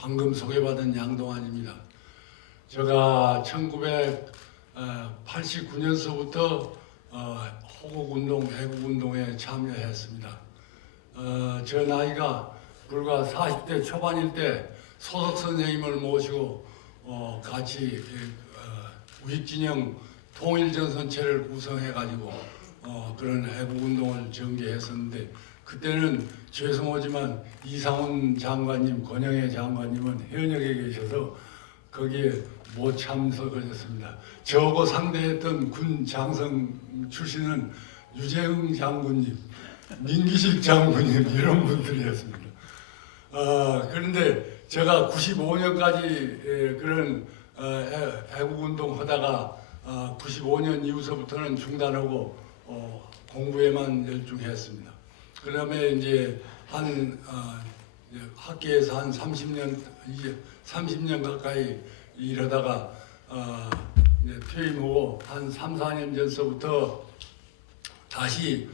방금 소개받은 양동환입니다. 제가 1989년서부터 호국운동, 애국운동에 참여했습니다. 저 나이가 불과 40대 초반일 때 소속 선생님을 모시고 같이 우익진영 통일전선체를 구성해가지고 그런 애국운동을 전개했었는데, 그때는 죄송하지만 이상훈 장관님, 권영애 장관님은 현역에 계셔서 거기에 못 참석하셨습니다. 저하고 상대했던 군 장성 출신은 유재흥 장군님, 민기식 장군님 이런 분들이었습니다. 그런데 제가 95년까지 그런 애국운동 하다가 95년 이후서부터는 중단하고 공부에만 열중했습니다. 그 다음에 이제 학계에서 한 30년 가까이 일하다가 퇴임하고 한 3, 4년 전서부터 다시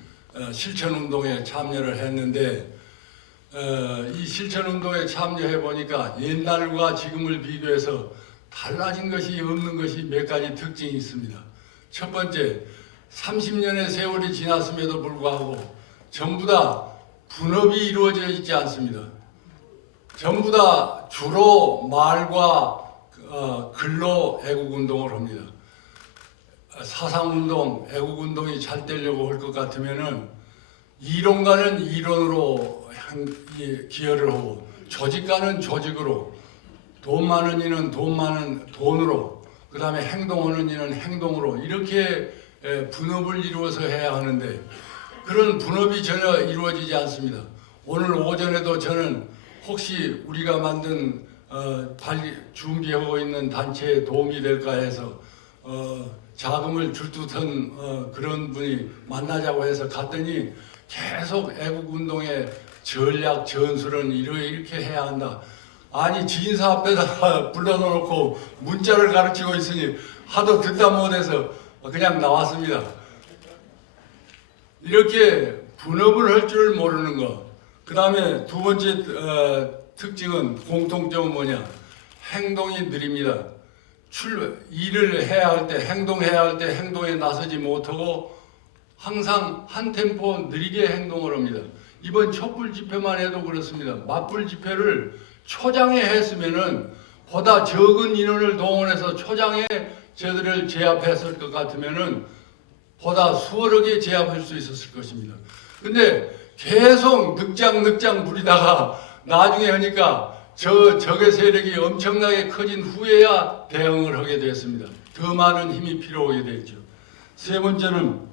실천운동에 참여를 했는데, 이 실천운동에 참여해 보니까 옛날과 지금을 비교해서 달라진 것이 없는 것이 몇 가지 특징이 있습니다. 첫 번째, 30년의 세월이 지났음에도 불구하고 전부 다 분업이 이루어져 있지 않습니다. 전부 다 주로 말과 글로 애국운동을 합니다. 사상운동, 애국운동이 잘 되려고 할 것 같으면은 이론가는 이론으로 기여를 하고, 조직가는 조직으로, 돈 많은 이는 돈 많은 돈으로, 그 다음에 행동하는 이는 행동으로, 이렇게 분업을 이루어서 해야 하는데 그런 분업이 전혀 이루어지지 않습니다. 오늘 오전에도 저는 혹시 우리가 만든 준비하고 있는 단체에 도움이 될까 해서 자금을 줄 듯한 그런 분이 만나자고 해서 갔더니 계속 애국운동의 전략, 전술은 이렇게 해야 한다. 아니, 지인사 앞에다가 불러놓고 문자를 가르치고 있으니 하도 듣다 못해서 그냥 나왔습니다. 이렇게 분업을 할 줄 모르는 것. 그 다음에 두 번째 특징은, 공통점은 뭐냐? 행동이 느립니다. 일을 해야 할 때, 행동해야 할 때 행동에 나서지 못하고 항상 한 템포 느리게 행동을 합니다. 이번 촛불 집회만 해도 그렇습니다. 맞불 집회를 초장에 했으면은 보다 적은 인원을 동원해서 초장에 저들을 제압했을 것 같으면은 보다 수월하게 제압할 수 있었을 것입니다. 근데 계속 늑장 부리다가 나중에 하니까 적의 세력이 엄청나게 커진 후에야 대응을 하게 됐습니다. 더 많은 힘이 필요하게 됐죠. 세 번째는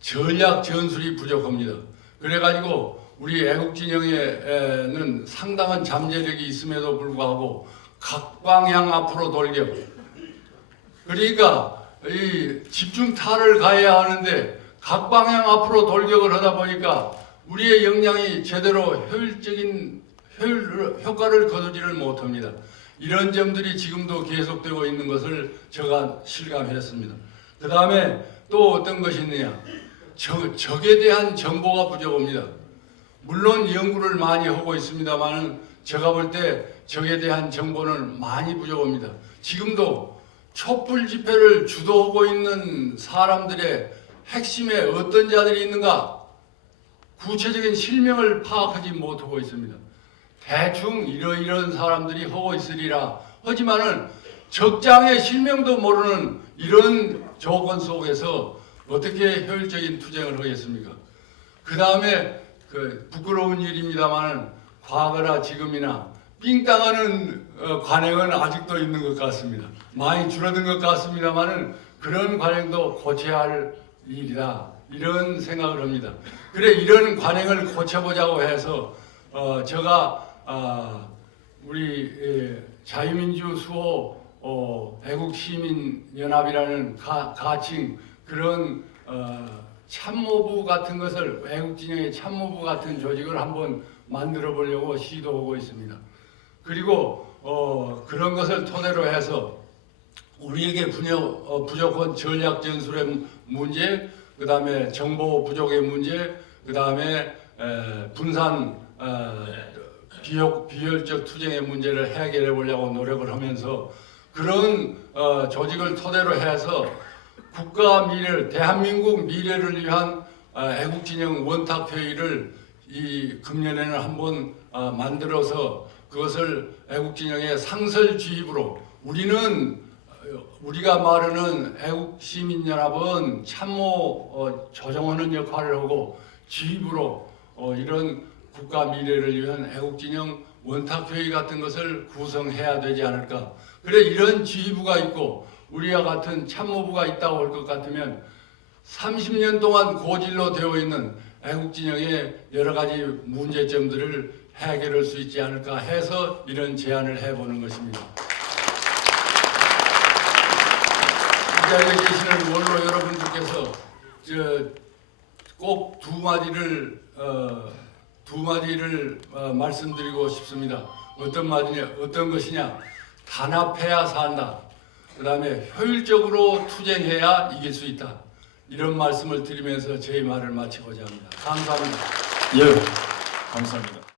전략 전술이 부족합니다. 그래가지고 우리 애국진영에는 상당한 잠재력이 있음에도 불구하고 각 방향 앞으로 돌격, 그러니까 이 집중타를 가해야 하는데 각 방향 앞으로 돌격을 하다 보니까 우리의 역량이 제대로 효율적인 효과를 거두지를 못합니다. 이런 점들이 지금도 계속되고 있는 것을 제가 실감했습니다. 그 다음에 또 어떤 것이 있느냐? 적에 대한 정보가 부족합니다. 물론 연구를 많이 하고 있습니다만 제가 볼 때 적에 대한 정보는 많이 부족합니다. 지금도 촛불 집회를 주도하고 있는 사람들의 핵심에 어떤 자들이 있는가? 구체적인 실명을 파악하지 못하고 있습니다. 대충 이러이런 사람들이 하고 있으리라 하지만은 적장의 실명도 모르는 이런 조건 속에서 어떻게 효율적인 투쟁을 하겠습니까? 그 다음에 부끄러운 일입니다만 과거나 지금이나 삥 땅하는 관행은 아직도 있는 것 같습니다. 많이 줄어든 것 같습니다만 그런 관행도 고쳐야 할 일이다, 이런 생각을 합니다. 그래, 이런 관행을 고쳐보자고 해서 제가 우리 자유민주 수호 애국시민연합이라는 가칭 그런 참모부 같은 것을, 애국진영의 참모부 같은 조직을 한번 만들어 보려고 시도하고 있습니다. 그리고 그런 것을 토대로 해서 우리에게 부족한 전략 전술의 문제, 그 다음에 정보 부족의 문제, 그 다음에 분산 비효율적 투쟁의 문제를 해결해 보려고 노력을 하면서 그런 조직을 토대로 해서 국가 미래를, 대한민국 미래를 위한 애국진영 원탁회의를 이 금년에는 한번 만들어서 그것을 애국진영의 상설주입으로 우리가 말하는 애국시민연합은 참모 조정하는 역할을 하고 주입으로 이런 국가 미래를 위한 애국진영 원탁회의 같은 것을 구성해야 되지 않을까. 그래 이런 지휘부가 있고 우리와 같은 참모부가 있다고 할 것 같으면 30년 동안 고질로 되어 있는 애국진영의 여러 가지 문제점들을 해결할 수 있지 않을까 해서 이런 제안을 해보는 것입니다. 이 자리에 계시는 원로 여러분들께서 꼭 두 마디를 말씀드리고 싶습니다. 어떤 것이냐? 단합해야 산다. 그 다음에 효율적으로 투쟁해야 이길 수 있다. 이런 말씀을 드리면서 제 말을 마치고자 합니다. 감사합니다. 예, 감사합니다.